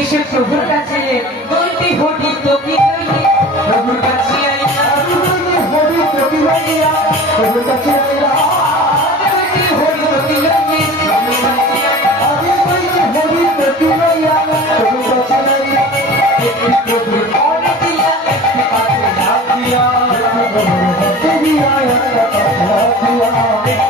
এসে প্রভুর কাছে বলতে হটি তোকে প্রভুর কাছে আইয়া প্রভুর কাছে আইয়া Yeah.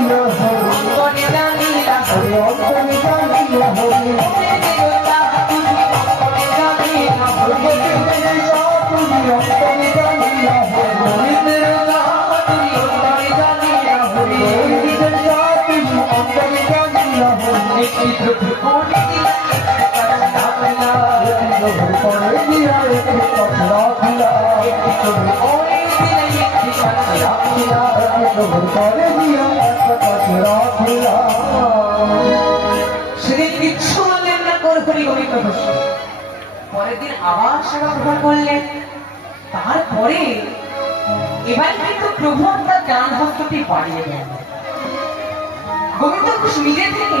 সেদিন কিচ্ছু বললেন না গোবিন্দ ঘোষ পরের দিন আবার সেবা গ্রহণ করলেন। তারপরে এবার কিন্তু প্রভু আপনার ডান হস্তটি বাড়িয়ে দেন। গোবিন্দ ঘোষ নিজে থেকে